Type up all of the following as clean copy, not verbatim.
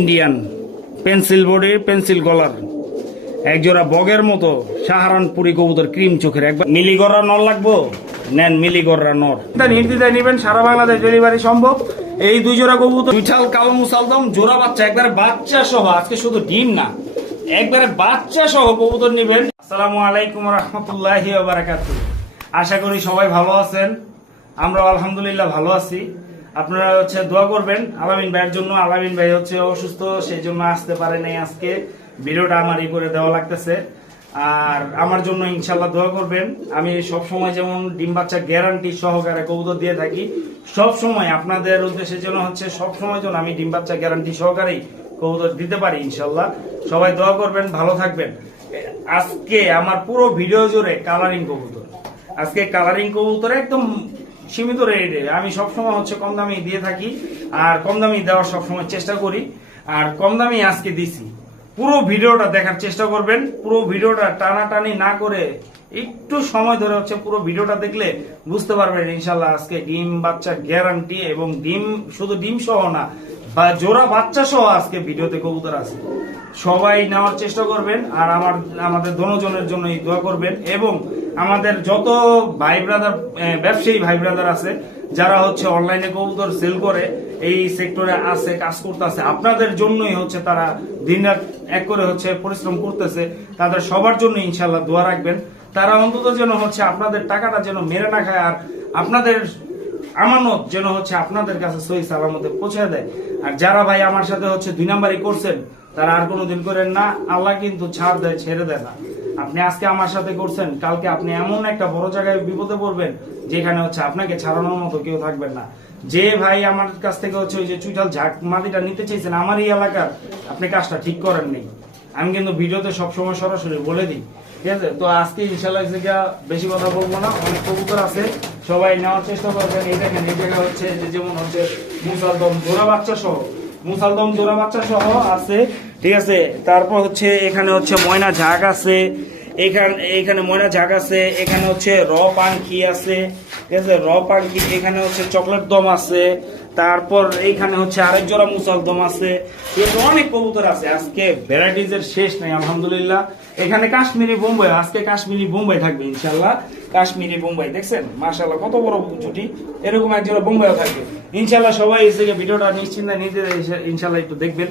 Indian pencil body pencil গলার একজোড়া বগের মতো সাহারানপুরি কবুতর ক্রিম চোখের একবার মিলিগররা নর লাগবো নেন মিলিগররা নর নির্দিদায় নেবেন সারা বাংলাদেশ ডেলিভারি সম্ভব। এই দুই জোড়া কবুতর দুইঠাল কালো মুসালদম জোড়া বাচ্চা একবারে বাচ্চা সহ আজকে শুধু ডিম না একবারে বাচ্চা সহ কবুতর নেবেন। আসসালামু আলাইকুম রহমতুল্লাহি ওয়া বারাকাতুহু। আশা করি সবাই ভালো আছেন, আমরা আলহামদুলিল্লাহ ভালো আছি। আপনারা দোয়া করবেন আলামিন ভাইয়ের জন্য। আলামিন ভাই অসুস্থ, সেই জন্য আসতে পারে নাই আজকে। ভিডিওটা আমারই করে দেওয়া লাগতেছে, আর আমার জন্য ইনশাল্লাহ দোয়া করবেন। আমি সব সময় যেমন ডিম বাচ্চা গ্যারান্টি সহকারে কবুতর দিয়ে থাকি, সব সময় আপনাদের উদ্দেশ্যে যেন সব সময় যেন আমি ডিম বাচ্চা গ্যারান্টি সহকারেই কবুতর দিতে পারি ইনশাল্লাহ। সবাই দোয়া করবেন, ভালো থাকবেন। আজকে আমার পুরো ভিডিও জুড়ে কালারিং কবুতর, আজকে কালারিং কবুতর একদম সীমিত রেটে আমি সবসময় কম দামি দিয়ে থাকি, আর কম দামি দেওয়ার সবসময় চেষ্টা করি, আর কম দামি আজকে দিছি। পুরো ভিডিওটা দেখার চেষ্টা করবেন, পুরো ভিডিওটা টানাটানি না করে একটু সময় ধরে পুরো ভিডিওটা দেখলে বুঝতে পারবেন ইনশাল্লাহ আজকে ডিম বাচ্চা গ্যারান্টি, এবং ডিম শুধু ডিম সহ না বা জোড়া বাচ্চা সহ আজকে ভিডিওতে কবুতর আছে। সবাই নেওয়ার চেষ্টা করবেন, আর আমাদের দোনোজনের জন্য দোয়া করবেন। এবং আমাদের যত ভাই ব্রাদার ব্যবসায়ী ভাই ব্রাদার আছে যারা অনলাইনে কবুতর সেল করে, এই সেক্টরে আছে, কাজ করতেছে, আপনাদের জন্যই তারা দিনরাত এক করে পরিশ্রম করতেছে। তাদের সবার জন্য ইনশাল্লাহ দোয়া রাখবেন। তারা অন্তত যেন আপনাদের টাকাটা যেন মেরে না খায়, আর আপনাদের আমানত যেন আপনাদের কাছে সহি সালামতে পৌঁছে দেয়। আর যারা ভাই আমার সাথে 2 নাম্বারই করছেন তারা আর কোনোদিন করেন না। আল্লাহ কিন্তু ছাড় দেয়, ছেড়ে দেয় না। আপনি আজকে আমার সাথে করছেন, কালকে আপনি এমন একটা বড় জায়গায় বিপদে পড়বেন যেখানে আপনাকে ছাড়ানোর মতো কেউ থাকবেন না। যে ভাই আমার কাছ থেকে ওই যে চুইটাল ঝাঁক মাটিটা নিতে চাইছেন আমার এই এলাকার, আপনি কাজটা ঠিক করেন নেই। আমি কিন্তু ভিডিওতে সবসময় সরাসরি বলে দিই, ঠিক আছে? তো আজকে ইনশাল্লাহ বেশি কথা বলবো না, অনেক কবুতর আছে, সবাই নেওয়ার চেষ্টা করবেন। এই দেখেন এই জায়গায় যেমন মুসালদম জোড়া বাচ্চা সহ, মুসালদম জোড়া বাচ্চা সহ আছে, ঠিক আছে? তারপর এখানে ময়না ঝাঁক আছে, এখানে ময়না ঝাঁক আছে, এখানে র পাঙ্খি আছে, ঠিক আছে? র পাঙ্খি, এখানে চকলেট দম আছে, তারপর এইখানে আরেক জোড়া মুসালদম আছে, অনেক কবুতর আছে। আজকে ভ্যারাইটিজ এর শেষ নাই আলহামদুলিল্লাহ। এখানে কাশ্মীরি বোম্বাই, আজকে কাশ্মীরি বোম্বাই থাকবে ইনশাল্লাহ। কাশ্মীরি বোম্বাই দেখছেন মাশাআল্লাহ কত বড় জুটি, এরকম এক জোড়া বোম্বাইও থাকবে ইনশাল্লাহ। সবাই ভিডিওটা নিশ্চিন্তে নিজে ইনশাল্লাহ একটু দেখবেন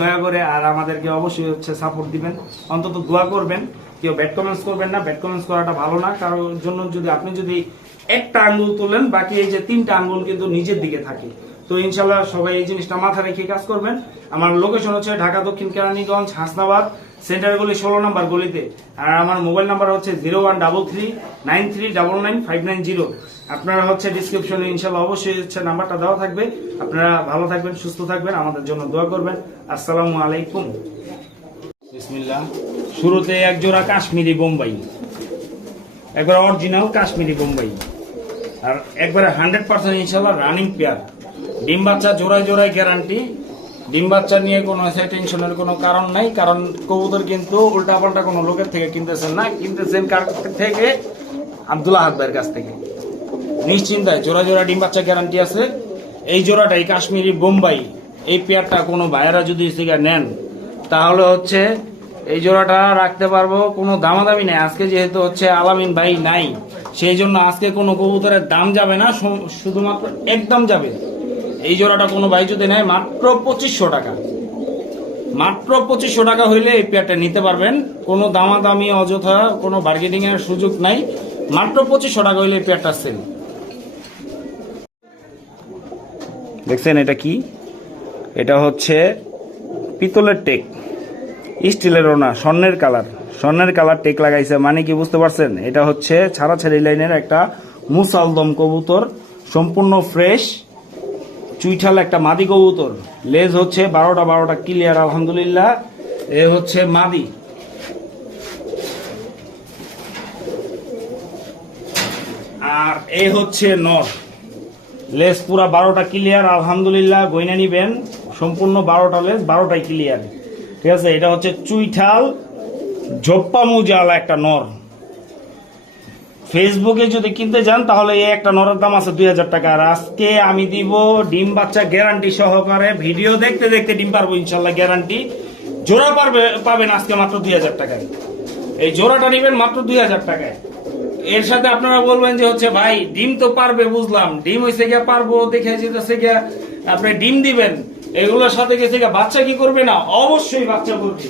দয়া করে, আর আমাদেরকে অবশ্যই সাপোর্ট দিবেন, অন্তত দোয়া করবেন। কেউ ব্যাড কমেন্টস করবেন না, ব্যাড কমেন্টস করাটা ভালো না। কারোর জন্য আপনি যদি একটা আঙ্গুল তোলেন, বাকি এই যে 3টা আঙ্গুল কিন্তু নিচের দিকে থাকে। তো ইনশাল্লাহ সবাই এই জিনিসটা মাথা রেখে কাজ করবেন। আমার লোকেশন ঢাকা দক্ষিণ কেরানীগঞ্জ হাসনাবাদ সেন্টার গলি 16 নম্বর গলিতে। আর আমার মোবাইল নাম্বার 013393999590। আপনারা ডিসক্রিপশনে ইনশাল্লাহ অবশ্যই নাম্বারটা দেওয়া থাকবে। আপনারা ভালো থাকবেন, সুস্থ থাকবেন, আমাদের জন্য দোয়া করবেন। আসসালামু আলাইকুম। বিসমিল্লাহ। শুরুতে এক জোড়া কাশ্মীরি বোম্বাই, একবার অরিজিনাল কাশ্মীরি বোম্বাই, আর একবারে 100% ইনশাল্লাহ রানিং পেয়ার। ডিম বাচ্চা জোড়ায় জোড়ায় গ্যারান্টি। ডিম বাচ্চা নিয়ে কোনো টেনশনের কোনো কারণ নাই, কারণ কবুতর কিন্তু উল্টাপাল্টা কোনো লোকের থেকে কিনতেছেন না, কিনতেছেন কার থেকে? আব্দুল আহাদ ভাইয়ের কাছ থেকে। নিশ্চিন্তায় জোড়া জোড়া ডিম বাচ্চা গ্যারান্টি আছে। এই জোড়াটাই কাশ্মীরি বোম্বাই, এই পেয়ারটা কোনো ভাইয়েরা যদি নেন তাহলে এই জোড়াটা রাখতে পারবো, কোনো দামাদামি নাই। আজকে যেহেতু আলামিন ভাই নাই, সেই জন্য আজকে কোনো কবুতরের দাম যাবে না, শুধুমাত্র একদম যাবে। এই জোড়াটা কোনো ভাই যদি নেয় মাত্র 2500 টাকা, মাত্র 2500 টাকা হইলে এই পেয়ারটা নিতে পারবেন। কোনো দামাদামি অযথা কোনো বার্গেনিং এর সুযোগ নাই, মাত্র 2500 টাকা হইলে এই পেয়ারটা সেল। দেখছেন এটা কি? এটা পিতলের টেক, স্টিলেরও না, স্বর্ণের কালার, স্বর্ণের কালার টেক লাগাইছে। মানে কি বুঝতে পারছেন? এটা ছাড়াছাড়ি লাইনের একটা মুসালদম কবুতর, সম্পূর্ণ ফ্রেশ চুইঠাল একটা মাদি কবুতর। লেজ 12টা ক্লিয়ার আলহামদুলিল্লাহ। এ মাদি। আর এ নর। লেজ পুরা 12টা ক্লিয়ার আলহামদুলিল্লাহ। গয়না নিবেন, সম্পূর্ণ 12টা লেজ, 12টাই ক্লিয়ার, ঠিক আছে? এটা চুইঠাল ঝোপ্পা মুজাল একটা নর, ফেসবুকে যদি কিনতে যান তাহলে এই একটা নরের দাম আছে 2000 টাকা। আর আজকে আমি দিব ডিম বাচ্চা গ্যারান্টি সহকারে, ভিডিও দেখতে দেখতে ডিম পারবো ইনশাল্লাহ গ্যারান্টি। জোড়া পাবেন আজকে মাত্র 2000 টাকায়। এই জোড়াটা নেবেন মাত্র 2000 টাকায়। এর সাথে আপনারা বলবেন যে হচ্ছে ভাই ডিম তো পারবে, বুঝলাম, ডিম হয়েছে গিয়া পারবো দেখে যেতেছে গিয়া আপনি ডিম দিবেন, এগুলোর সাথে গেছে গিয়া বাচ্চা কি করবে না? অবশ্যই বাচ্চা করবে।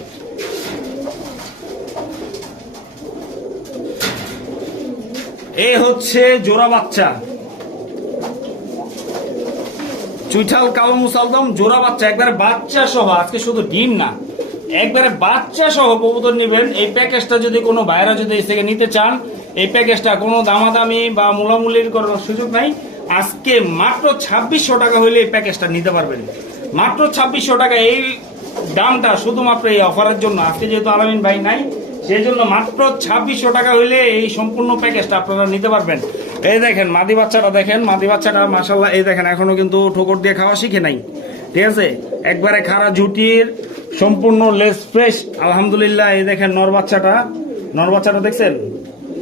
এই হচ্ছে জোড়া বাচ্চা, চুইঠাল কালো মুসালদম জোড়া বাচ্চা, একবারে বাচ্চা সহ। আজকে শুধু ডিম না, একবারে বাচ্চা সহ কবুতর নেবেন। এই প্যাকেজটা যদি কোনো ভাইরা যদি এসে নিতে চান, এই প্যাকেজটা কোনো দামাদামি বা মূলামূলির করার সুযোগ নাই। আজকে মাত্র 2600 টাকা হইলে এই প্যাকেজটা নিতে পারবেন। মাত্র 2600 টাকা। এই দামটা শুধুমাত্র এই অফারের জন্য। আজকে যেহেতু আলামিন ভাই নাই, সেই জন্য মাত্র 2600 টাকা হইলে এই সম্পূর্ণ প্যাকেজটা আপনারা নিতে পারবেন। এই দেখেন মাদি বাচ্চাটা, দেখেন মাদি বাচ্চাটা মাশাআল্লাহ। এই দেখেন এখনো কিন্তু ঠোকর দিয়ে খাওয়া শিখে নাই, ঠিক আছে? একবারে খাড়া ঝুটির সম্পূর্ণ লেস ফ্রেশ আলহামদুলিল্লাহ। এই দেখেন নর বাচ্চাটা দেখছেন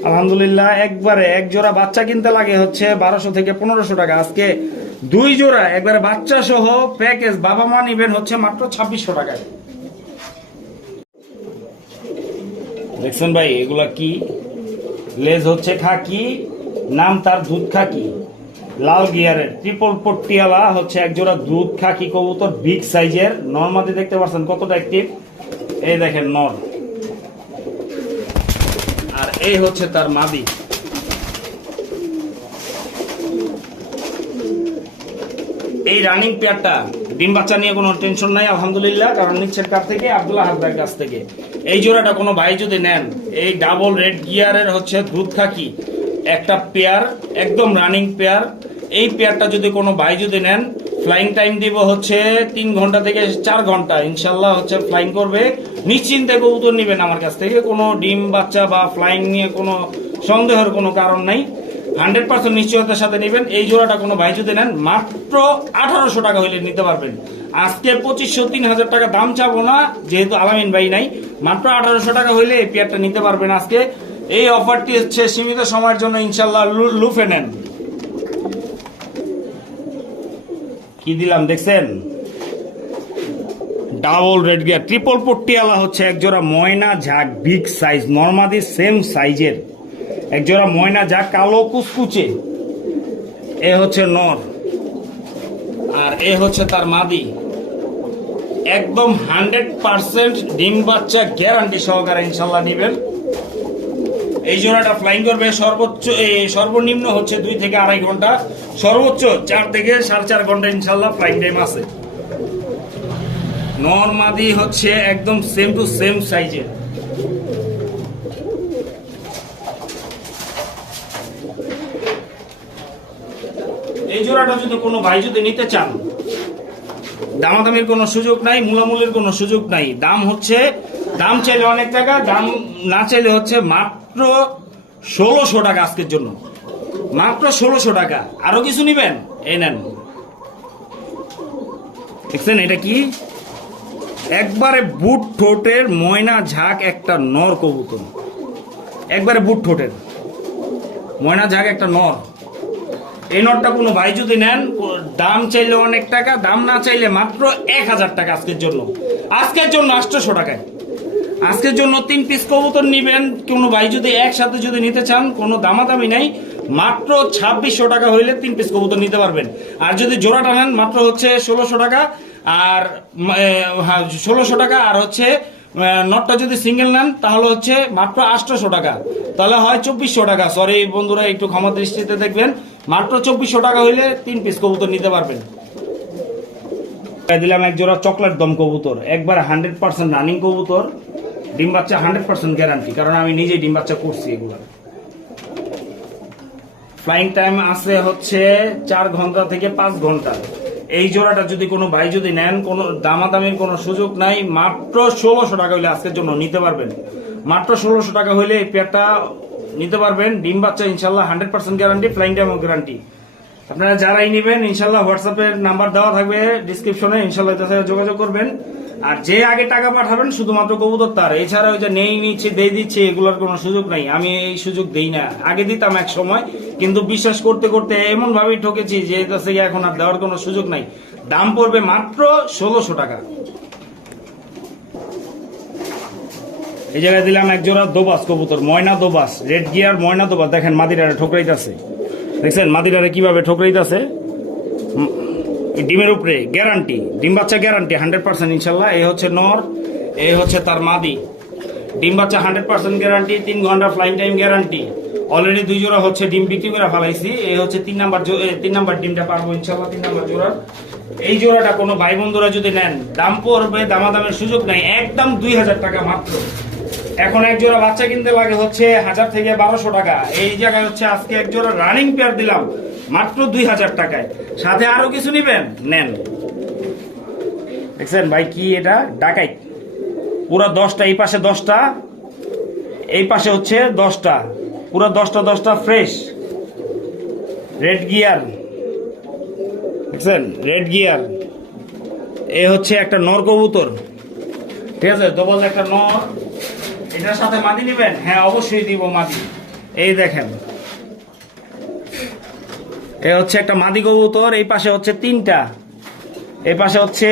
আলহামদুলিল্লাহ। একবারে এক জোড়া বাচ্চা কিনতে লাগে হচ্ছে 1200 থেকে 1500 টাকা। আজকে 2 জোড়া একবারে বাচ্চা সহ প্যাকেজ বাবা মা নিবেন হচ্ছে মাত্র 2600 টাকায়। দেখছেন ভাই এগুলা কি? লেজ হচ্ছে খাকি, নাম তার দুধ খাকি, লাল গিয়ারের ট্রিপল পট্টিয়ালা হচ্ছে এক জোড়া দুধ খাকি কবুতর, বিগ সাইজের। নর্মাদি দেখতে পাচ্ছেন কতটা অ্যাক্টিভ। এই দেখেন নর, আর এই হচ্ছে তার মাদি। এই রানিং পেয়ারটা ডিম বাচ্চা নিয়ে কোনো টেনশন নাই আলহামদুলিল্লাহ, কারণ নিচ্ছেন কার থেকে? আব্দুল্লাহ হাবদার কাছ থেকে। এই জোড়াটা কোনো ভাই যদি নেন, এই ডাবল রেড গিয়ারের হচ্ছে দুধ খাকি একটা পেয়ার, একদম রানিং পেয়ার। এই পেয়ারটা যদি কোনো ভাই যদি নেন, ফ্লাইং টাইম দিব হচ্ছে 3 ঘন্টা থেকে 4 ঘন্টা ইনশাল্লাহ হচ্ছে ফ্লাইং করবে। নিশ্চিন্তে কবুতর নেবেন আমার কাছ থেকে, কোনো ডিম বাচ্চা বা ফ্লাইং নিয়ে কোনো সন্দেহের কোনো কারণ নাই। 100% নিশ্চয়তার সাথে নেবেন। এই জোড়াটা কোনো ভাই যদি নেন মাত্র 1800 টাকা হইলে নিতে পারবেন। আজকে 2500-3000 টাকা দাম চাবো না, যেহেতু আলামিন ভাই নাই। মাত্র 1800 টাকা হইলে এই পেয়ারটা নিতে পারবেন আজকে। এই অফারটি হচ্ছে সীমিত সময়ের জন্য ইনশাল্লাহ, লুফে নেন। কি দিলাম দেখছেন? ডাবল রেড গিয়ার ট্রিপল পট্টিয়ালা হচ্ছে এক জোড়া ময়না ঝাঁক, বিগ সাইজ, নরমাদি সেম সাইজের এক জোড়া ময়না ঝাঁক, কালো কুচকুচে। এ হচ্ছে নর, আর এ হচ্ছে তার মাদি। একদম 100% ডিম বাচ্চা গ্যারান্টি সহকারে ইনশাল্লাহ নিবেন। এই জোড়াটা ফ্লাইং করবে সর্বনিম্ন হচ্ছে 2 থেকে 2.5 ঘন্টা, সর্বোচ্চ 4 থেকে 4.5 ঘন্টা ইনশাল্লাহ ফ্লাইং টাইম আছে। নরমাদি হচ্ছে একদম সেম টু সেম সাইজের। এই জোড়াটা যদি কোনো ভাই যদি নিতে চান, দামাদামির কোনো সুযোগ নাই, মূলামূলির কোনো সুযোগ নাই। দাম চাইলে অনেক টাকা, দাম না চাইলে হচ্ছে মাত্র 1600 টাকা আজকের জন্য। মাত্র 1600 টাকা। আরো কিছু নিবেন? এই নেন, দেখছেন এটা কি? একবারে বুট ঠোঁটের ময়না ঝাঁক একটা নর কবুতর, একবারে বুট ঠোঁটের ময়না ঝাঁক একটা নর। এই নটটা কোনো ভাই যদি নেন, দাম চাইলে অনেক টাকা, দাম না চাইলে মাত্র 1000 টাকা আজকের জন্য। 800 টাকায় আজকের জন্য 3 পিস কবুতর নিবেন। কোনো ভাই যদি একসাথে যদি নিতে চান, কোনো দামাদামি নাই, মাত্র 2600 টাকা হইলে 3 পিস কবুতর নিতে পারবেন। আর যদি জোড়াটা নেন মাত্র হচ্ছে 1600 টাকা, আর 1600 টাকা। আর হচ্ছে নটটা যদি সিঙ্গেল নেন তাহলে হচ্ছে মাত্র 800 টাকা, তাহলে হয় 2400 টাকা। সরি বন্ধুরা, একটু ক্ষমা দৃষ্টিতে দেখবেন। মাত্র 2400 টাকা হইলে 3 পিস কবুতর নিতে পারবেন। দিলাম এক জোড়া চকলেট দম কবুতর, একবার 100% রানিং কবুতর, ডিম বাচ্চা 100% গ্যারান্টি, কারণ আমি নিজে ডিম বাচ্চা করছি। এগুলো ফ্লাইং টাইম আছে হচ্ছে 4 ঘন্টা থেকে 5 ঘন্টা। এই জোড়াটা যদি কোনো ভাই যদি নেন, কোনো দামাদামির কোনো সুযোগ নাই, মাত্র 1600 টাকা হইলে আজকের জন্য নিতে পারবেন। মাত্র 1600 টাকা হইলে এই পেয়ারটা নিতে পারবেন। ডিম বাচ্চা ইনশাল্লাহ 100% গ্যারান্টি, ফ্লাইং টাইমও গ্যারান্টি। আপনারা যারাই নেবেন ইনশাল্লাহ হোয়াটসঅ্যাপের নাম্বার দেওয়া থাকবে ডিসক্রিপশনে, ইনশাল্লাহ যোগাযোগ করবেন। আর যে আগে টাকা পাঠাবেন শুধুমাত্র কবুতর তার, এছাড়া ওই যে নেই নিচ্ছে দিয়ে দিচ্ছে এগুলোর কোনো সুযোগ নাই। আমি এই সুযোগ দেই না, আগে দিতাম এক সময়, কিন্তু বিশ্বাস করতে করতে এমন ভাবেই ঠকেছি যে এটা থেকে এখন আর দেওয়ার কোনো সুযোগ নাই। দাম পড়বে মাত্র 1600 টাকা। এই জায়গায় দিলাম এক জোড়া দোবাস কবুতর, ময়না দোবাস, রেড গিয়ার ময়না দোবাস। দেখেন মাদিরারে ঠকরাইতেছে, দেখছেন মাদিরারে কিভাবে ঠকরাইতেছে ডিমের উপরে। গ্যারান্টি, ডিম বাচ্চা গ্যারান্টি 100% ইনশাল্লাহ। এই হচ্ছে নর, এই হচ্ছে তার মাদি। ডিম বাচ্চা 100% গ্যারান্টি, 3 ঘন্টা ফ্লাইং টাইম গ্যারান্টি। অলরেডি 2 জোড়া হচ্ছে ডিম বিক্রি করে ফেলাইছি। এই হচ্ছে 3 নাম্বার ডিমটা পারবো ইনশাল্লাহ, 3 নাম্বার জোড়া। এই জোড়াটা কোনো ভাই বন্ধুরা যদি নেন, দাম পড়বে, দামাদামের সুযোগ নাই, একদম 2000 টাকা মাত্র। এখন এক জোড়া বাচ্চা কিনতে লাগে হচ্ছে 1000 থেকে 1200 টাকা। এই জায়গায় হচ্ছে আজকে এক জোড়া রানিং পেয়ার দিলাম মাত্র 2000 টাকায়। সাথে আরো কিছু নিবেন, নেন। দেখছেন ভাই কি এটা ডাকাই, পুরো 10টা, এই পাশে 10টা, এই পাশে হচ্ছে 10টা, পুরো 10টা ফ্রেশ রেড গিয়ার। দেখছেন রেড গিয়ার। এ হচ্ছে একটা নর কবুতর, ঠিক আছে, ডবল একটা নর। এটার সাথে মাদি নিবেন? হ্যাঁ অবশ্যই দিব মাদি। এই দেখেন এ হচ্ছে একটা মাদি কবুতর, এই পাশে হচ্ছে 3টা, এই পাশে হচ্ছে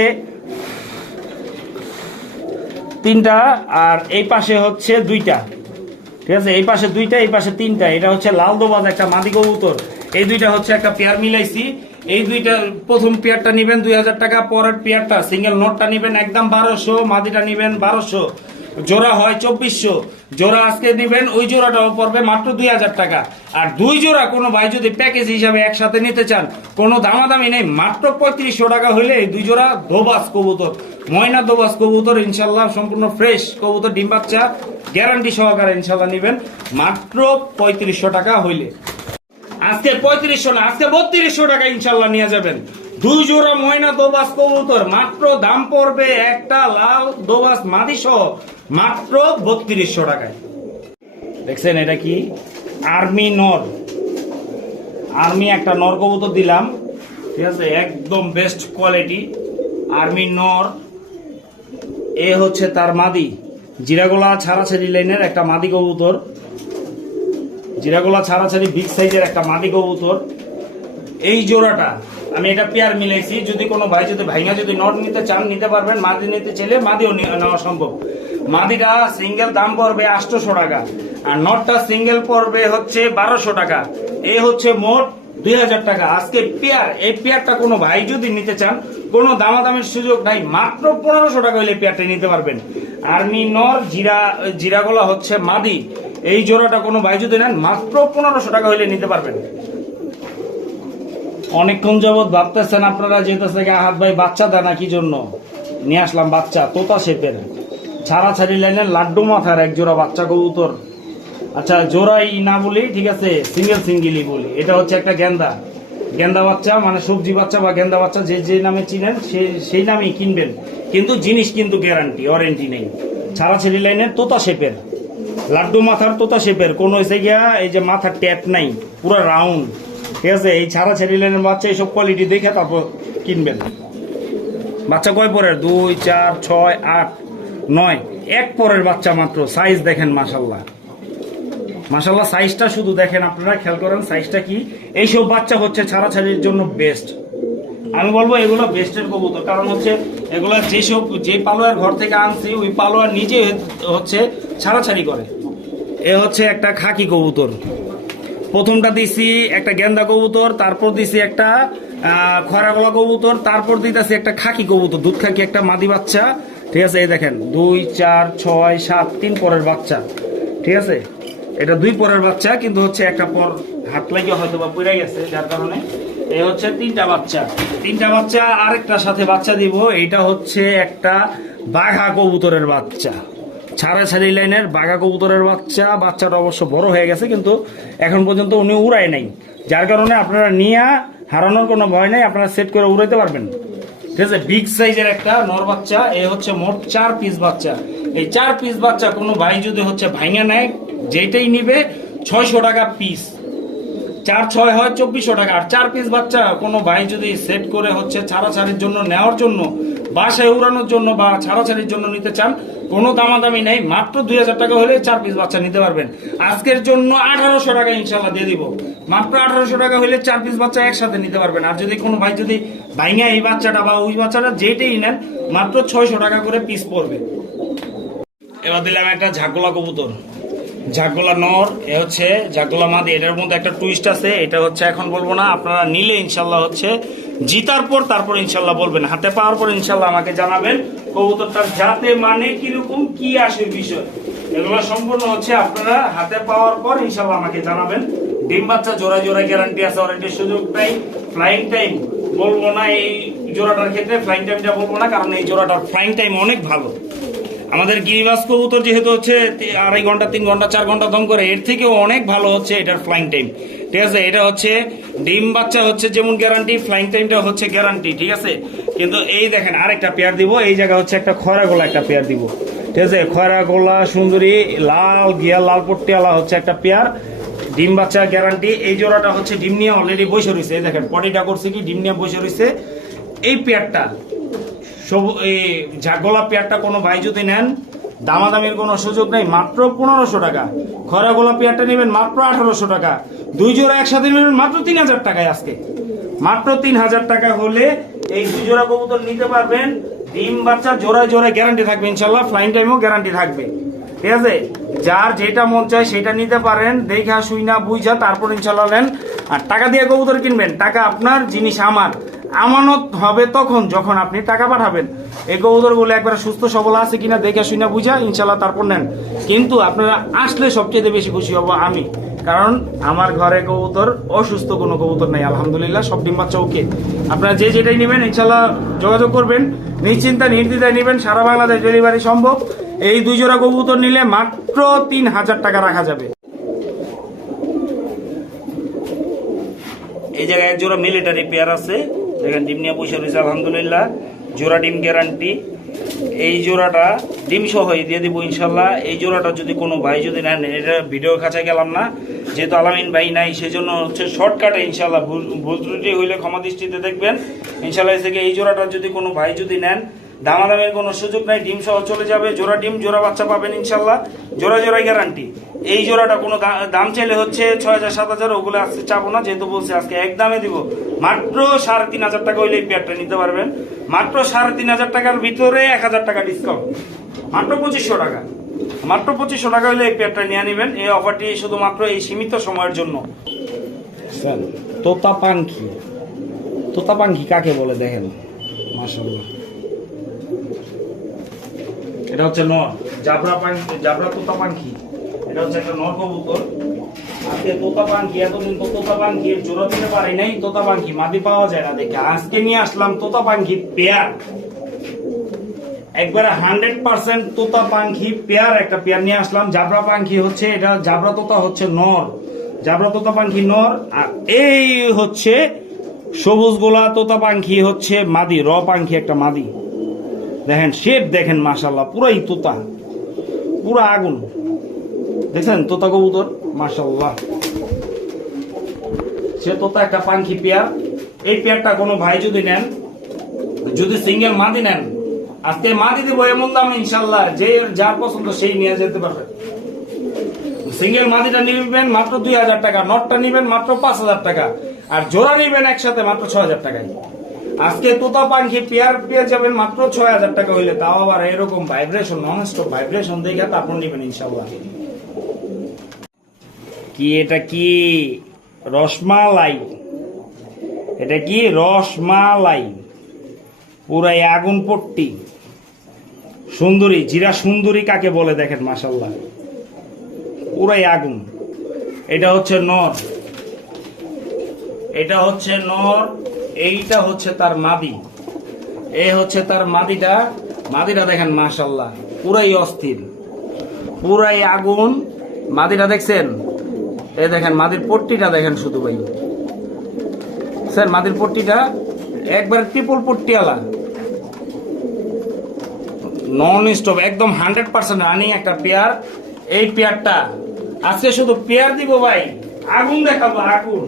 3টা, আর এই পাশে হচ্ছে 2টা, ঠিক আছে, এই পাশে 2টা, এই পাশে 3টা। এটা হচ্ছে লাল দোবাজ একটা মাদি কবুতর। এই 2টা হচ্ছে একটা পেয়ার মিলাইছি। এই 2টা প্রথম পেয়ারটা নিবেন 2000 টাকা, পরের পেয়ারটা সিঙ্গেল নটটা নিবেন একদম 1200, মাদিটা নিবেন 1200, জোড়া হয় 2400। জোড়া আজকে নিবেন, ওই জোড়াটাও পড়বে মাত্র 2000 টাকা। আর 2 জোড়া কোনো ভাই যদি প্যাকেজ হিসাবে একসাথে নিতে চান, কোনো দামাদামি নেই, মাত্র 3500 টাকা হইলে এই 2 জোড়া দোবাস কবুতর, ময়না দোবাস কবুতর ইনশাল্লাহ সম্পূর্ণ ফ্রেশ কবুতর, ডিম বাচ্চা গ্যারান্টি সহকারে ইনশাল্লাহ নিবেন মাত্র 3500 টাকা হইলে। আজকে 3500 না, আজকে 3200 টাকা ইনশাল্লাহ নিয়ে যাবেন। 2 জোড়া ময়না দোবাস কবুতর, মাত্র দাম পড়বে একটা লাল দোবাস মাদি সহ মাত্র 3200 টাকায়। দেখছেন এটা কি আর্মি নর, আর্মি একটা নর কবুতর দিলাম, ঠিক আছে, একদম বেস্ট কোয়ালিটি আর্মি নর। এ হচ্ছে তার মাদি, জিরাগোলা ছাড়াছাড়ি লাইনের একটা মাদি কবুতর, জিরাগোলা ছাড়াছাড়ি বিগ সাইজের একটা মাদি কবুতর। এই জোড়াটা আমি এটা পেয়ার মিলাইছি, যদি কোনো ভাই যদি ভাইনা যদি নট নিতে চান নিতে পারবেন, মাদি নিতে চাইলে মাদিও নেওয়া সম্ভব। মাদিটা সিঙ্গেল দাম পড়বে 800 টাকা, আর নটটা সিঙ্গেল পড়বে হচ্ছে 1200 টাকা। এই হচ্ছে মোট 2000 টাকা আজকে পেয়ার। এই পেয়ারটা কোনো ভাই যদি নিতে চান, কোনো দামাদামের সুযোগ নাই, মাত্র 1500 টাকা হইলে পেয়ারটা নিতে পারবেন। আর্মি নর জিরাগোলা হচ্ছে মাদি, এই জোড়াটা কোনো ভাই যদি নেন মাত্র 1500 টাকা হইলে নিতে পারবেন। অনেকক্ষণ যাবৎ ভাবতেছেন আপনারা যেতেছে হাত ভাই বাচ্চা দেয় না কি জন্য, নিয়ে আসলাম বাচ্চা তোতা শেপের ছাড়াছাড়ি লাইনের লাড্ডু মাথার এক জোড়া বাচ্চা কবুতর। আচ্ছা জোড়াই না বলি, ঠিক আছে, সিঙ্গেলই বলি। এটা হচ্ছে একটা গেন্দা বাচ্চা, মানে সবজি বাচ্চা বা গেন্দা বাচ্চা যে যে নামে চিনেন সেই নামেই কিনবেন, কিন্তু জিনিস কিন্তু গ্যারান্টি ওয়ারেন্টি নেই। ছাড়াছাড়ি লাইনের তোতা শেপের লাড্ডু মাথার, তোতা শেপের, কোনো এসে গিয়া এই যে মাথার ট্যাপ নাই, পুরো রাউন্ড, ঠিক আছে। এই ছাড়াছাড়ি লাইনের বাচ্চা এইসব কোয়ালিটি দেখে তারপর কিনবেন। বাচ্চা কয় পরের? 2, 4, 6, 8, 9, এক পরের বাচ্চা মাত্র। সাইজ দেখেন মাশাল্লাহ, মাশাল্লাহ সাইজটা শুধু দেখেন, আপনারা খেয়াল করেন সাইজটা কি। এইসব বাচ্চা হচ্ছে ছাড়াছাড়ির জন্য বেস্ট, আমি বলবো এগুলো বেস্টের কবুতর। কারণ হচ্ছে এগুলো যে পালোয়ার ঘর থেকে আনছি, ওই পালোয়ার নিজে হচ্ছে ছাড়াছাড়ি করে। এ হচ্ছে একটা খাকি কবুতর, প্রথমটা দিছি একটা গেন্দা কবুতর, তারপর দিছি একটা খয়রা গলা কবুতর, তারপর দিতেছি একটা খাকি কবুতর, দুধ খাকি একটা মাদি বাচ্চা, ঠিক আছে। এই দেখেন 2, 4, 6, 7, 3 পরের বাচ্চা, ঠিক আছে। এটা 2 পরের বাচ্চা, কিন্তু হচ্ছে একটা পর হাত লাগিয়ে হয়তো বা পড়ে গেছে, যার কারণে এই হচ্ছে 3টা বাচ্চা। আরেকটার সাথে বাচ্চা দিব। এইটা হচ্ছে একটা বাঘা কবুতরের বাচ্চা, ছাড়াছাড়ি লাইনের বাঘা কবুতরের বাচ্চা। বাচ্চাটা অবশ্য বড় হয়ে গেছে, কিন্তু এখন পর্যন্ত উনি উড়ায় নাই, যার কারণে আপনারা নিয়ে হারানোর কোনো ভয় নেই, আপনারা সেট করে উড়াইতে পারবেন, ঠিক আছে। বিগ সাইজের একটা নর বাচ্চা। এই হচ্ছে মোট 4 পিস বাচ্চা। এই 4 পিস বাচ্চা কোনো ভাই যদি হচ্ছে ভাঙা নেয়, যেটাই নিবে 600 টাকা পিস, 4-6 হয় 2400 টাকা। আর 4 পিস বাচ্চা কোনো ভাই যদি সেট করে হচ্ছে ছাড়াছাড়ির জন্য নেওয়ার জন্য, বাসায় উড়ানোর জন্য বা ছাড়াছাড়ির জন্য নিতে চান, কোনো দামাদামি নেই, মাত্র 2000 টাকা হলে 4 পিস বাচ্চা নিতে পারবেন। আজকের জন্য 1800 টাকা ইনশাল্লাহ দিয়ে দিব। মাত্র 1800 টাকা হলে 4 পিস বাচ্চা একসাথে নিতে পারবেন। আর যদি কোনো ভাই যদি ভাইঙা এই বাচ্চাটা বা ওই বাচ্চাটা যেটাই নেন, মাত্র 600 টাকা করে পিস পড়বে। এবার দিলাম একটা ঝাগলা কবুতর, ঝাগলা নর, এ হচ্ছে ঝাগলা মাদি। এটার মধ্যে একটা টুইস্ট আছে, এটা হচ্ছে এখন বলবো না, আপনারা নিলে ইনশাল্লাহ হচ্ছে জিতার পর তারপর ইনশাল্লাহ বলবেন, হাতে পাওয়ার পর ইনশাল্লাহ আমাকে জানাবেন কবুতরটার জাতে মানে কিরকম কি আসে বিষয়, এগুলো সম্পূর্ণ হচ্ছে আপনারা হাতে পাওয়ার পর ইনশাল্লাহ আমাকে জানাবেন। ডিম বাচ্চা জোড়ায় জোড়ায় গ্যারান্টি আছে, ওয়ারেন্টির সুযোগ নাই। ফ্লাইং টাইম বলবো না, এই জোড়াটার ক্ষেত্রে ফ্লাইং টাইমটা বলবো না, কারণ এই জোড়াটার ফ্লাইং টাইম অনেক ভালো। আমাদের গিরিবাস কবুতর যেহেতু হচ্ছে 2.5 ঘন্টা 3 ঘন্টা 4 ঘন্টা দম করে, এর থেকেও অনেক ভালো হচ্ছে এটার ফ্লাইং টাইম। ঠিক আছে, এটা হচ্ছে ডিম বাচ্চা হচ্ছে যেমন গ্যারান্টি, ফ্লাইং টাইমটা হচ্ছে গ্যারান্টি। ঠিক আছে, কিন্তু এই দেখেন আরেকটা পেয়ার দিব, এই জায়গা হচ্ছে একটা খয়রা গোলা একটা পেয়ার দিব। ঠিক আছে, খয়রা গোলা সুন্দরী লাল গিয়া লাল পট্টিওয়ালা হচ্ছে একটা পেয়ার, ডিম বাচ্চা গ্যারান্টি। এই জোড়াটা হচ্ছে ডিম নিয়ে অলরেডি বসে রয়েছে, এই দেখেন পটিটা করছে কি ডিম নিয়ে বসে রয়েছে। এই পেয়ারটা সব এই ঝাগলা পেয়ারটা কোনো ভাই যদি নেন, দামাদামির কোনো সুযোগ নেই, মাত্র 1500 টাকা। খরা গোলা পেয়ারটা নেবেন মাত্র 1800 টাকা। 2 জোড়া একসাথে নেবেন মাত্র 3000 টাকায়। আজকে মাত্র 3000 টাকা হলে এই 2 জোড়া কবুতর নিতে পারবেন। ডিম বাচ্চা জোড়ায় জোড়ায় গ্যারান্টি থাকবে ইনশাল্লাহ, ফ্লাইং টাইমও গ্যারান্টি থাকবে। ঠিক আছে, যার যেটা মন চায় সেটা নিতে পারেন, দেখা শুইনা বুঝা তারপর ইনশাল্লাহ নেন। আর টাকা দিয়ে কবুতর কিনবেন, টাকা আপনার, জিনিস আমার। আমানত হবে তখন যখন আপনি টাকা পাঠাবেন। এই কবুতরগুলো একবার সুস্থ সবল আছে কিনা দেখে শুনে বুঝা ইনশাল্লাহ তারপর নেন। কিন্তু আপনারা আসলে সবচেয়ে বেশি খুশি হব আমি, কারণ আমার ঘরে কবুতর অসুস্থ কোনো কবুতর নেই আলহামদুলিল্লাহ, সব ডিম বাচ্চা ওকে। আপনারা যে যেটাই নেবেন ইনশাল্লাহ যোগাযোগ করবেন, নিশ্চিন্তা নির্দ্বিধায় নেবেন, সারা বাংলাদেশ ডেলিভারি সম্ভব। এই 2 জোড়া কবুতর নিলে মাত্র 3000 টাকা রাখা যাবে। এই জায়গায় এক জোড়া মিলিটারি পেয়ার আছে, দেখেন ডিম নিয়ে পয়সা রয়েছে আলহামদুলিল্লাহ, জোড়া ডিম গ্যারান্টি। এই জোড়াটা ডিম সহই দিয়ে দিব ইনশাল্লাহ। এই জোড়াটা যদি কোনো ভাই যদি নেন, এটা ভিডিও কাছায় গেলাম না যেহেতু আলামিন ভাই নাই, সেজন্য হচ্ছে শর্টকাটে ইনশাল্লাহ, ভুল ত্রুটি হইলে ক্ষমা দৃষ্টিতে দেখবেন ইনশাল্লাহ। থেকে এই জোড়াটা যদি কোনো ভাই যদি নেন, দামাদামের কোনো সুযোগ নাই, ডিম সহ চলে যাবে। জোড়া ডিম জোড়া বাচ্চা পাবেন ইনশাল্লাহ, জোড়া জোড়াই গ্যারান্টি। এই জোড়াটা কোনো দাম চাইলে হচ্ছে 6000-7000, ওগুলো আজকে চাবো না, যেহেতু বলছি আজকে এক দামে দিব। মাত্র 3500 টাকা হইলে এই পেয়ারটা নিতে পারবেন। মাত্র 3500 টাকার ভিতরে 1000 টাকা ডিসকাউন্ট, মাত্র 2500 টাকা। মাত্র 2500 টাকা হইলে এই পেয়ারটা নিয়ে নেবেন। এই অফারটি শুধুমাত্র এই সীমিত সময়ের জন্য। তোতা পাখি, তোতা পাখি কাকে বলে দেখেন মাশাআল্লাহ, এটা হচ্ছে নর জাবরা পাখি, জাবরা তোতা পাখি। এটা হচ্ছে একটা নর কবুতর। আজকে তোতা পাখি, এতদিন তো তোতা পাখির জোড়া দিতে পারি নাই, তোতা পাখি মাদি পাওয়া যায় না দেখে আজকে নিয়ে আসলাম তোতা পাখি পেয়ার, একবারে 100% তোতা পাখি পেয়ার একটা পেয়ার নিয়ে আসলাম। জাবরা পাখি হচ্ছে এটা, জাবরা তোতা হচ্ছে নর, জাবরা তোতা পাখি নর। আর এই হচ্ছে সবুজ গোলা তোতা পাখি হচ্ছে মাদি, র পাখি একটা মাদি। দেখেন শেপ দেখেন মাশাল্লাহ, পুরাই তোতা, পুরা আগুন। দেখছেন তোতা কবুতর মাশাল্লাহ, সে তোতা একটা পাখি পেয়ার। এই পেয়ারটা কোনো ভাই যদি নেন, যদি সিঙ্গেল মাদি নেন, আজকে মাদি দিব এমন দাম ইনশাল্লাহ, যে যার পছন্দ সেই নিয়ে যেতে পারবে। সিঙ্গেল মাদিটা নিবেন মাত্র 2000 টাকা, নটটা নিবেন মাত্র 5000 টাকা, আর জোড়া নিবেন একসাথে মাত্র 6000 টাকায়। আজকে তোতা পাখি পেয়ার পেয়ে যাবেন মাত্র 6000 টাকা হইলে, তাও আবার এরকম ভাইব্রেশন, নন স্টপ ভাইব্রেশন দেখে তারপর নিবেন ইনশাল্লাহ। কি এটা কি রসমালাই, এটা কি রসমালাই, পুরাই আগুন পট্টি সুন্দরী, জিরা সুন্দরী কাকে বলে দেখেন মাশাল্লাহ, পুরাই আগুন। এটা হচ্ছে নর, এটা হচ্ছে নর, এইটা হচ্ছে তার মাদি, এই হচ্ছে তার মাদিটা। মাদিটা দেখেন মাশাল্লাহ পুরাই অস্থির, পুরাই আগুন। মাদিটা দেখছেন, এই দেখেন মাদির পট্টিটা দেখেন শুধু ভাই, স্যার মাদির পট্টিটা একবার ট্রিপল পট্টিওয়ালা, নন স্টপ, একদম 100% রানিং একটা পেয়ার। এই পেয়ারটা আজকে শুধু পেয়ার দিব ভাই, আগুন দেখাবো, আগুন।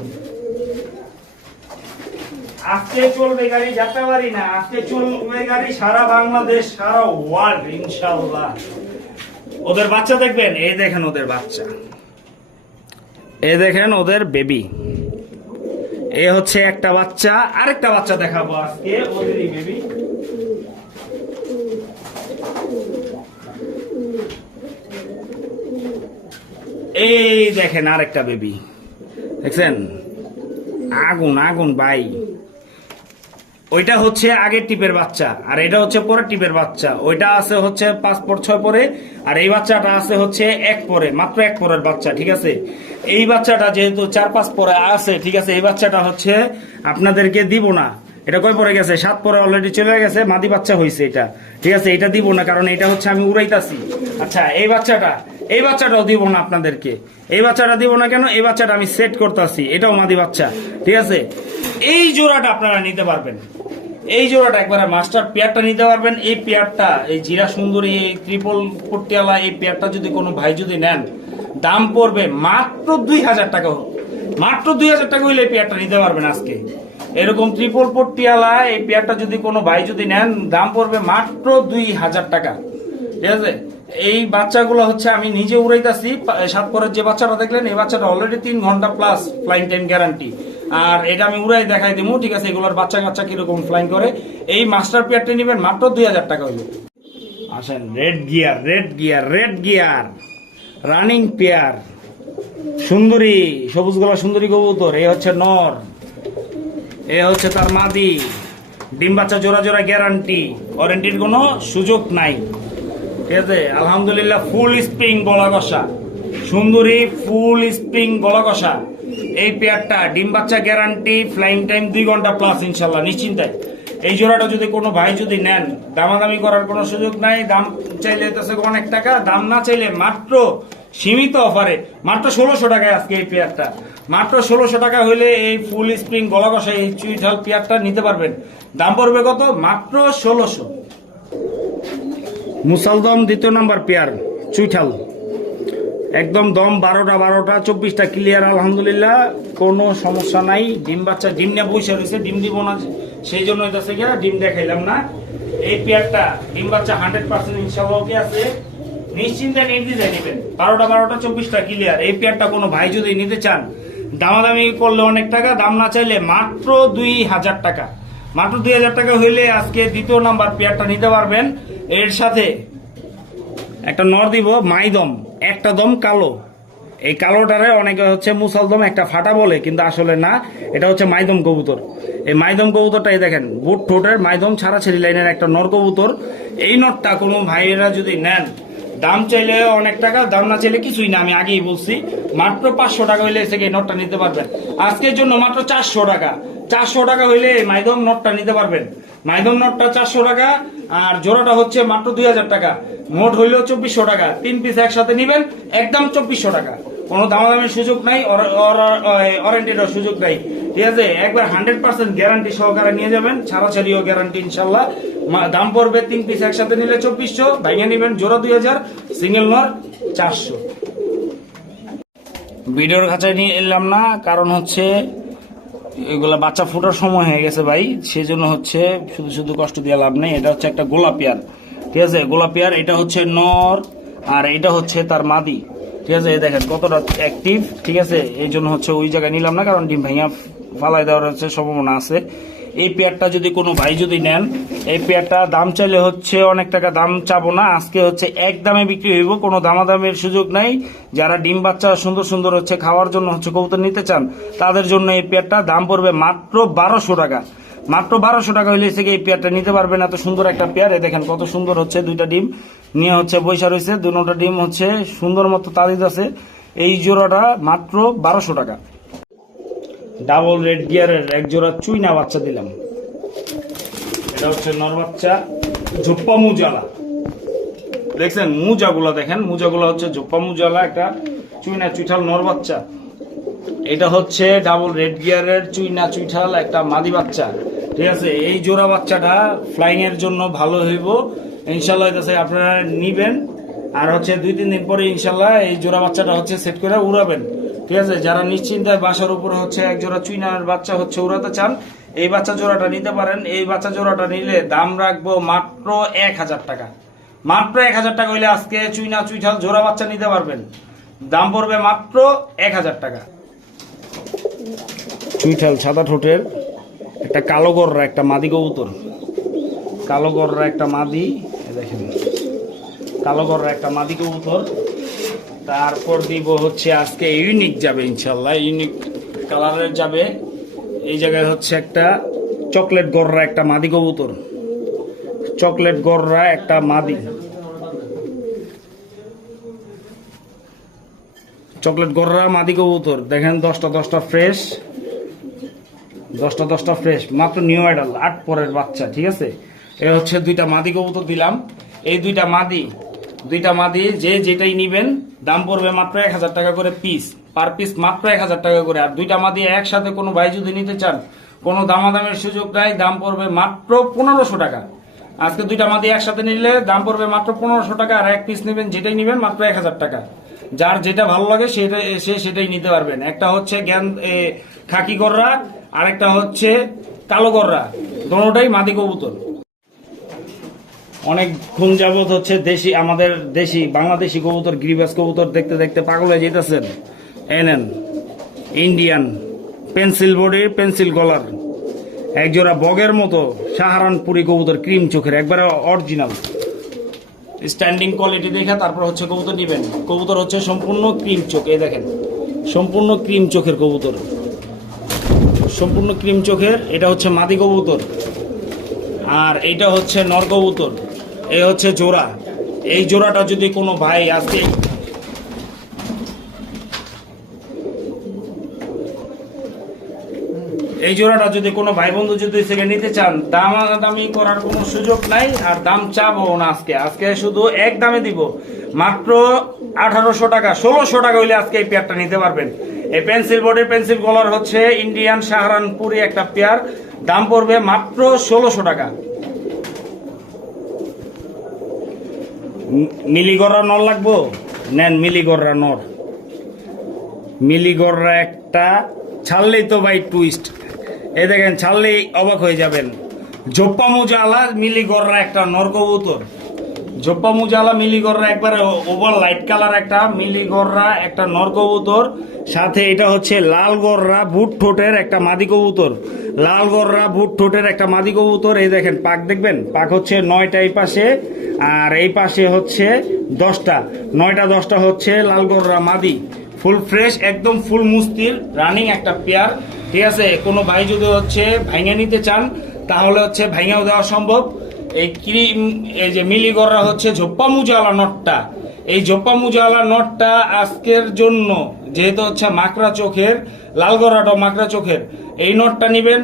আজকে চলবে গাড়ি, যাত্রাবাড়ি না, আজকে চলবে গাড়ি সারা বাংলাদেশ, সারা ওয়ার্ল্ড ইনশাআল্লাহ। ওদের বাচ্চা দেখবেন, এই দেখেন ওদের বাচ্চা, এই দেখেন ওদের বেবি। এ হচ্ছে একটা বাচ্চা, আরেকটা বাচ্চা দেখাবো আজকে ওদেরই বেবি। এই দেখেন আরেকটা বেবি, দেখছেন? আগুন আগুন ভাই। ওইটা হচ্ছে আগের টিপের বাচ্চা, আর এটা হচ্ছে পরের টিপের বাচ্চা। ওইটা আছে হচ্ছে 5 পর 6 পরে, আর এই বাচ্চাটা আছে হচ্ছে 1 পরে, মাত্র 1 পরের বাচ্চা, ঠিক আছে? এই বাচ্চাটা যেহেতু 4-5 পরে আছে, ঠিক আছে, এই বাচ্চাটা হচ্ছে আপনাদেরকে দিব না। এটা কয় পরে গেছে? 7 পরে অলরেডি চলে গেছে, মাদি বাচ্চা হয়েছে এটা, ঠিক আছে? এটা দিব না, কারণ এটা হচ্ছে আমি উড়াইতাছি। আচ্ছা, এই বাচ্চাটাও দিব না আপনাদেরকে। এই বাচ্চাটা দিব না কেন? এই বাচ্চাটা আমি সেট করতেছি, এটাও মাদি বাচ্চা, ঠিক আছে? এই জোড়াটা আপনারা নিতে পারবেন, এই জোড়াটা একবারে মাস্টার পেয়ারটা নিতে পারবেন। এই পেয়ারটা, এই জিরা সুন্দরী ট্রিপল পট্টিয়ালা, এই পেয়ারটা যদি কোনো ভাই যদি নেন, দাম পড়বে মাত্র 2000 টাকা। মাত্র 2000 টাকা হইলে এই পেয়ারটা নিতে পারবেন আজকে। এরকম ট্রিপল পট্টিয়ালা এই পেয়ারটা যদি কোনো ভাই যদি নেন, দাম পড়বে মাত্র 2000 টাকা, ঠিক আছে? এই বাচ্চাগুলো হচ্ছে আমি নিজে উড়াইতাছি। 7 পরের যে বাচ্চাটা দেখলেন, এই বাচ্চাটা অলরেডি 3 ঘন্টা প্লাস ফ্লাইং টাইম গ্যারান্টি, আর এটা আমি উড়াই দেখাই দিব, ঠিক আছে? এগুলোর বাচ্চা কাচ্চা কিরকম ফ্লাইং করে। এই মাস্টার পেয়ারটি নেবেন মাত্র 2000 টাকা হইল। আসেন, red gear, red gear, red gear running pair, সুন্দরী, সবুজ গলা সুন্দরী কবুতর। এই হচ্ছে নর, এ হচ্ছে তার মাদি। ডিম বাচ্চা জোড়া জোড়া গ্যারান্টি, ওয়ারেন্টির কোনো সুযোগ নাই, ঠিক আছে? আলহামদুলিল্লাহ ফুল স্প্রিং গলা কষা সুন্দরী, ফুল স্প্রিং গলা কষা। এই পেয়ারটা ডিম বাচ্চা গ্যারান্টি, ফ্লাইং টাইম 2 ঘন্টা প্লাস ইনশাল্লাহ, নিশ্চিন্তায়। এই জোড়াটা যদি কোনো ভাই যদি নেন, দামাদামি করার কোনো সুযোগ নাই। দাম চাইলে অনেক টাকা, দাম না চাইলে মাত্র সীমিত অফারে মাত্র 1600 টাকায় আজকে এই পেয়ারটা। মাত্র 1600 টাকা হইলে এই ফুল স্প্রিং গলা কষা এই চুইঝাল পেয়ারটা নিতে পারবেন। দাম পড়বে কত? মাত্র 1600। মুসালদম 2 নম্বর পেয়ার, চুইঠাল, একদম দম 12টা 24টা ক্লিয়ার, আলহামদুলিল্লাহ কোনো সমস্যা নাই। ডিম বাচ্চা, ডিম নিয়ে বসে রয়েছে, ডিম দিব না সেই জন্য হইতেছে গিয়া ডিম দেখাইলাম না। এই পেয়ারটা ডিম বাচ্চা 100% ইনশাআল্লাহ ওকে আছে, নিশ্চিন্তে নির্দ্বিধায় নেবেন। 12টা 24টা ক্লিয়ার। এই পেয়ারটা কোনো ভাই যদি নিতে চান, দামাদামি করলে অনেক টাকা, দাম না চাইলে মাত্র 2000 টাকা। মাত্র 2000 টাকা হইলে আজকে 2 নাম্বার পেয়ারটা নিতে পারবেন। এর সাথে একটা নর দিব, মাইদম, একটা দম কালো। এই কালোটারে অনেকে হচ্ছে মুসালদম একটা ফাটা বলে, কিন্তু আসলে না, এটা হচ্ছে মাইদম কবুতর। এই মাইদম কবুতরটাই দেখেন, বুট ঠোঁটের মাইদম ছাড়া ছেড়ি লাইনের একটা নর কবুতর। এই নরটা কোনো ভাইয়েরা যদি নেন, দাম চাইলে অনেক টাকা, দাম না চাইলে কিছুই না, আমি আগেই বলছি। মাত্র 500 টাকা হইলে এসে এই নটটা নিতে পারবেন আজকের জন্য। মাত্র 400 টাকা, 400 টাকা হইলে মাইদম নটটা নিতে পারবেন। মাইদম নটটা 400 টাকা, আর জোড়াটা হচ্ছে মাত্র 2000 টাকা। মোট হইলেও 2400 টাকা। 3 পিস একসাথে নিবেন, একদম 2400 টাকা। কোনো দামাদামের সুযোগ নাই, ওয়ারেন্টিরও সুযোগ নাই, ঠিক আছে? একবার 100% গ্যারান্টি সহকারে নিয়ে যাবেন, ছাড়াছাড়িও গ্যারান্টি ইনশাল্লাহ। দাম পড়বে 3 পিস একসাথে নিলে 2400, ভাইয়া নিবেন জোড়া 2000, সিঙ্গেল নর 400। ভিডিওর কাছে নিয়ে এলাম না, কারণ হচ্ছে এগুলা বাচ্চা ফোটার সময় হয়ে গেছে ভাই, সেজন্য হচ্ছে শুধু শুধু কষ্ট দিয়ে লাভ নেই। এটা হচ্ছে একটা গোলাপিয়ার, ঠিক আছে? গোলাপিয়ার, এটা হচ্ছে নর, আর এটা হচ্ছে তার মাদি, ঠিক আছে? এই দেখেন কতটা অ্যাক্টিভ, ঠিক আছে? এই জন্য হচ্ছে ওই জায়গায় নিলাম না, কারণ ডিম ভাঙা ফালাই দেওয়ার হচ্ছে সম্ভাবনা আছে। এই পেয়ারটা যদি কোনো ভাই যদি নেন, এই পেয়ারটা দাম চাইলে হচ্ছে অনেক টাকা, দাম চাবো না আজকে, হচ্ছে এক দামে বিক্রি হইব, কোনো দামাদামের সুযোগ নাই। যারা ডিম বাচ্চা সুন্দর সুন্দর হচ্ছে খাওয়ার জন্য হচ্ছে কবুতর নিতে চান, তাদের জন্য এই পেয়ারটা দাম পড়বে মাত্র 1200 টাকা। মাত্র 1200 টাকা হইলে থেকে এই পেয়ারটা নিতে পারবেন। এত সুন্দর একটা পেয়ার, দেখেন কত সুন্দর হচ্ছে, 2টা ডিম নিয়ে হচ্ছে বৈশা রয়েছে, 2টা ডিম হচ্ছে সুন্দর মতো তালিদ আছে। এই জোড়াটা মাত্র 1200 টাকা। ডাবল রেড গিয়ারের এক জোড়া চুইনা বাচ্চা দিলাম। এটা হচ্ছে নর বাচ্চা, ঝোপ্পা মুজালা, দেখছেন মুজাগুলা, দেখেন মুজাগুলা হচ্ছে ঝোপ্পা মুজালা, একটা চুইনা চুইঠাল নর বাচ্চা। এটা হচ্ছে ডাবল রেড গিয়ারের চুইনা চুইঠাল একটা মাদি বাচ্চা, ঠিক আছে? এই জোড়া বাচ্চাটা ফ্লাইং এর জন্য ভালো হইব ইনশাল্লাহ, আপনারা নিবেন। আর হচ্ছে 2-3 দিন পরে ইনশাল্লাহ এই জোড়া বাচ্চাটা হচ্ছে সেট করে উড়াবেন। ঠিক আছে, যারা নিশ্চিন্তায় বাসার উপরে হচ্ছে এক জোড়া চুইনার বাচ্চা হচ্ছে উড়াতে চান, এই বাচ্চা জোড়াটা নিতে পারেন। এই বাচ্চা জোড়াটা নিলে দাম রাখবো মাত্র 1000 টাকা। মাত্র 1000 টাকা হইলে আজকে চুইনা চুইঠাল জোড়া বাচ্চা নিতে পারবেন। দাম পড়বে মাত্র 1000 টাকা। চুইঠাল সাদা ঠোঁটের একটা কালো গররা একটা মাদি কবুতর, কালো গররা একটা মাদি, দেখেন কালো গররা একটা মাদি কবুতর। তারপর দিব হচ্ছে আজকে ইউনিক যাবে ইনশাল্লাহ, ইউনিক কালারের যাবে। এই জায়গায় হচ্ছে একটা চকলেট গররা একটা মাদি কবুতর, চকলেট গররা একটা মাদি, চকলেট গররা মাদি কবুতর। দেখেন 10টা ফ্রেশ, 10টা ফ্রেশ, মাত্র নিউ অ্যাডাল 8 পরের বাচ্চা। ঠিক আছে, এ হচ্ছে 2টা মাদি কবুতর দিলাম। এই 2টা মাদি যে যেটাই নিবেন দাম পড়বে মাত্র 1000 টাকা করে পিস, পার পিস মাত্র 1000 টাকা করে। আর 2টা মাদি একসাথে কোনো ভাই যদি নিতে চান কোনো দামাদামের সুযোগ নাই, দাম পড়বে মাত্র 1500 টাকা। আজকে 2টা মাদি একসাথে নিলে দাম পড়বে মাত্র 1500 টাকা। আর এক পিস নেবেন যেটাই নিবেন মাত্র 1000 টাকা। যার যেটা ভালো লাগে সেটাই নিতে পারবেন। একটা হচ্ছে খাকি গররা, আরেকটা হচ্ছে কালো গররা, দুটোটাই মাদি কবুতর। অনেকক্ষণ যাবত হচ্ছে আমাদের দেশি বাংলাদেশি কবুতর, গিরিবাজ কবুতর দেখতে দেখতে পাগল হয়ে যেতেছেন। এনেন ইন্ডিয়ান পেন্সিল বডি পেন্সিল গলার একজোড়া বগের মতো সাহারানপুরি কবুতর, ক্রিম চোখের, একবারে অরিজিনাল স্ট্যান্ডিং কোয়ালিটি দেখে তারপর হচ্ছে কবুতর নিবেন। কবুতর হচ্ছে সম্পূর্ণ ক্রিম চোখ, এই দেখেন সম্পূর্ণ ক্রিম চোখের কবুতর, সম্পূর্ণ ক্রিম চোখের। এটা হচ্ছে মাদি কবুতর আর এইটা হচ্ছে নর কবুতর। এই হচ্ছে জোড়া। এই জোড়াটা যদি কোনো ভাই আজকে এই জোড়াটা যদি কোনো ভাই বন্ধু যদি থেকে নিতে চান, দামাদামি করার কোনো সুযোগ নাই আর দাম চাবো না। আজকে শুধু এক দামে দিব, মাত্র 1800 টাকা, 1600 টাকা হইলে আজকে এই পেয়ারটা নিতে পারবেন। এই পেন্সিল বডির পেন্সিল কলার হচ্ছে ইন্ডিয়ান সাহারানপুরি একটা পেয়ার, দাম পড়বে মাত্র 1600 টাকা। মিলিগররা নর লাগবো, নেন মিলিগররা নর। মিলিগররা একটা ছাড়লেই তো ভাই টুইস্ট, এই দেখেন ছাড়লেই অবাক হয়ে যাবেন। জোপ্পা মুজালা মিলিগররা একটা নর কবুতর, জোপ্পা মুজালা মিলিগররা একবারে ওভার লাইট কালার একটা মিলিগররা একটা নর কবুতর। সাথে এটা হচ্ছে লাল গররা ভুট ঠোঁটের একটা মাদি কবুতর, লাল গররা ভুট ঠোঁটের একটা মাদি কবুতর। এই দেখেন পাক দেখবেন, পাক হচ্ছে 9টা এই পাশে আর এই পাশে হচ্ছে 10টা, 9টা 10টা হচ্ছে লাল গররা মাদি। ফুল ফ্রেশ একদম ফুল মুস্তির রানিং একটা পেয়ার। ঠিক আছে, কোনো ভাই যদি হচ্ছে ভাইঙা নিতে চান তাহলে হচ্ছে ভাইঙাও দেওয়া সম্ভব। এই যে মিলিগররা হচ্ছে ঝোপ্পা মুজালা নটটা, এই ঝোপ্পা মুজালা নটটা আজকের জন্য যেহেতু হচ্ছে মাকড়া চোখের, লাল গররাটাও মাকড়া চোখের, এই নটটা নিবেন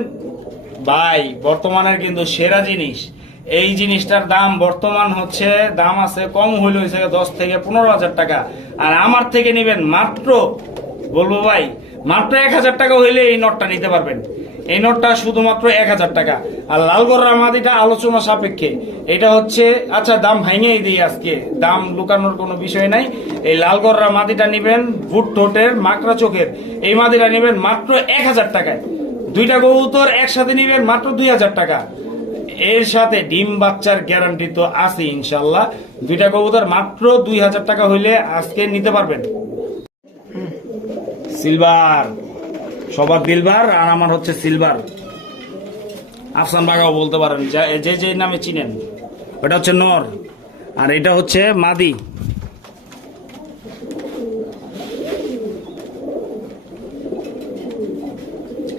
ভাই বর্তমানের কিন্তু সেরা জিনিস। এই জিনিসটার দাম বর্তমান হচ্ছে দাম আছে কম হইলে হয়েছে 10 থেকে 15,000 টাকা। আর আমার থেকে নিবেন মাত্র বলবো ভাই মাত্র 1000 টাকা হইলে এই নটটা নিতে পারবেন। এই নোটটা শুধুমাত্র 1000 টাকা। আর লালগররা মাদিটা আলোচনা সাপেক্ষে, এটা হচ্ছে আচ্ছা দাম ভাঙিয়ে দিই, আজকে দাম লুকানোর কোনো বিষয় নাই। এই লালগররা মাদিটা নিবেন ভুট ঠোঁটের মাকড়া চোখের, এই মাদিটা নিবেন মাত্র 1000 টাকায়। 2টা কবুতর একসাথে নিবেন মাত্র 2000 টাকা। এর সাথে ডিম বাচ্চার গ্যারান্টি তো আছে ইনশাল্লাহ। 2টা কবুতর মাত্র 2000 টাকা হইলে আজকে নিতে পারবেন। সিলভার সবার দিলবার আর আমার হচ্ছে সিলভার, আফসান বাগাও বলতে পারেন, যে যে নামে চিনেন। ওটা হচ্ছে নর আর এটা হচ্ছে মাদি।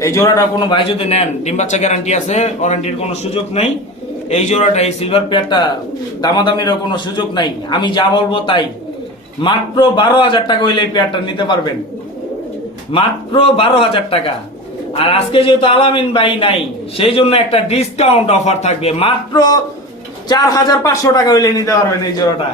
এই জোড়াটা কোনো ভাই যদি নেন ডিম বাচ্চা গ্যারান্টি আছে, ওয়ারেন্টির কোনো সুযোগ নেই। এই জোড়াটা এই সিলভার পেয়ারটা দামাদামিরও কোনো সুযোগ নাই, আমি যা বলবো তাই। মাত্র 12,000 টাকা হইলে এই পেয়ারটা নিতে পারবেন, মাত্র 12,000 টাকা। আর আজকে যেহেতু আলামিন ভাই নাই সেই জন্য একটা ডিসকাউন্ট অফার থাকবে, মাত্র 4,500 টাকা হইলে নিতে পারবেন এই জোড়াটা।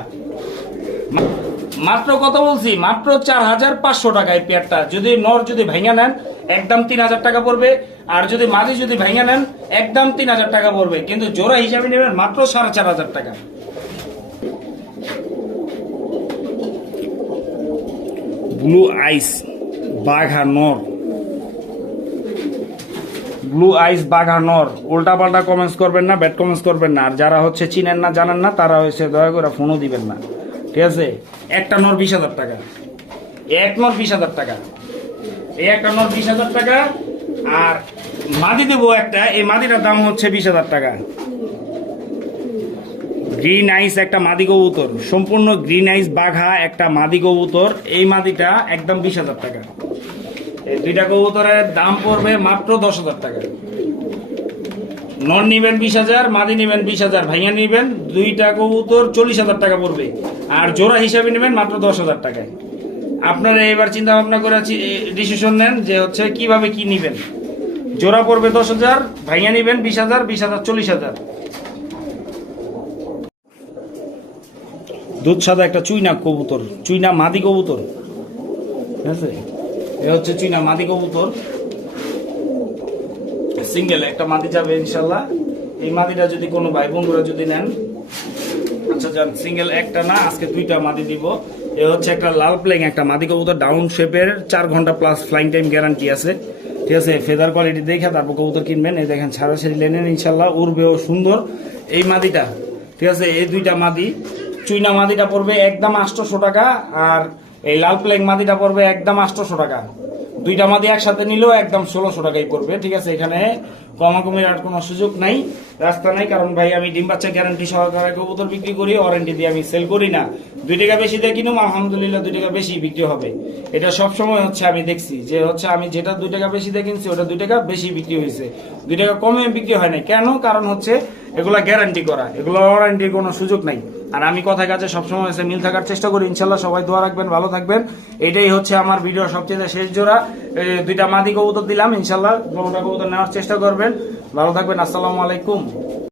মাত্র কত বলছি, মাত্র 4,500 টাকা এই পেয়ারটা। যদি নর যদি ভাঙা নেন একদম 3,000 টাকা পড়বে, আর যদি মাদি যদি ভাঙা নেন একদম 3,000 টাকা পড়বে, কিন্তু জোড়া হিসাবে নেবেন মাত্র 4,500 টাকা। ব্লু বাঘা নর, ব্লু আইস বাঘা নর। উল্টা পাল্টা কমেন্টস করবেন না, ব্যাড কমেন্টস করবেন না। আর যারা হচ্ছে চিনেন না জানেন না তারা হচ্ছে দয়া করে ফোনও দিবেন না, ঠিক আছে? একটা নর 20,000 টাকা, এক নর 20,000 টাকা, এই একটা নর 20,000 টাকা। আর মাদি দেবো একটা, এই মাদিটার দাম হচ্ছে 20,000 টাকা। গ্রিন আইস একটা মাদি কবুতর, সম্পূর্ণ গ্রিন আইস বাঘা একটা মাদি কবুতর। এই মাদিটা একদম 20,000 টাকা। এই দুইটা কবুতরের দাম পড়বে মাত্র 10,000 টাকা। নর নিবেন 20,000, মাদি নিবেন 20,000, ভাইয়া নিবেন দুইটা কবুতর 40,000 টাকা পড়বে। আর জোড়া হিসাবে নেবেন মাত্র 10,000 টাকায়। আপনারা এবার চিন্তা ভাবনা করে ডিসিশন নেন যে হচ্ছে কিভাবে কি নিবেন। জোড়া পড়বে 10,000, ভাইয়া নিবেন 20,000, 20,000 40,000। দুধ সাদা একটা চুইনা কবুতর, চুইনা মাদি কবুতর, ঠিক আছে? এ হচ্ছে চুইনা মাদি কবুতর, সিঙ্গেল একটা মাদি যাবে ইনশাল্লাহ। এই মাদিটা যদি কোনো ভাই বন্ধুরা যদি নেন, আচ্ছা যান, সিঙ্গেল একটা না, আজকে দুইটা মাদি দিব। এ হচ্ছে একটা লাল প্লেং একটা মাদি কবুতর, ডাউন শেপের, 4 ঘন্টা প্লাস ফ্লাইং টাইম গ্যারান্টি আছে, ঠিক আছে? ফেদার কোয়ালিটি দেখে তারপর কবুতর কিনবেন। এই দেখেন সারাসারি লেনেন ইনশাল্লাহ, উড়বেও সুন্দর এই মাদিটা, ঠিক আছে? এই দুইটা মাদি, চুইনা মাদিটা পড়বে একদম 800 টাকা, আর এই লাল প্লেং মাদিটা পড়বে একদম 800 টাকা। দুইটা মাদি একসাথে নিলেও একদম 1600 টাকাই পড়বে, ঠিক আছে? এখানে কমাকমির আর কোনো সুযোগ নাই, রাস্তা নাই। কারণ ভাই আমি ডিম বাচ্চা গ্যারান্টি সহকারে কবুতর বিক্রি করি, ওয়ারেন্টি দিয়ে আমি সেল করি না। 2 টাকা বেশি দিয়ে কিনুম, আলহামদুলিল্লাহ 2 টাকা বেশি বিক্রি হবে। এটা সবসময় হচ্ছে আমি দেখছি যে হচ্ছে আমি যেটা 2 টাকা বেশি দিয়ে কিনছি ওটা 2 টাকা বেশি বিক্রি হয়েছে, 2 টাকা কমে বিক্রি হয় না। কেন? কারণ হচ্ছে এগুলা গ্যারান্টি করা, এগুলো ওয়ারেন্টির কোনো সুযোগ নাই। আর আমি কথায় কাছে সবসময় হচ্ছে মিল থাকার চেষ্টা করি। ইনশাল্লাহ সবাই দোয়া রাখবেন, ভালো থাকবেন। এটাই হচ্ছে আমার ভিডিওর সবচেয়ে শেষ জোড়া। দুইটা মাদি কবুতর দিলাম, ইনশাল্লাহ 12টা কবুতর নেওয়ার চেষ্টা করবেন। ভালো থাকবেন, আসসালামু আলাইকুম।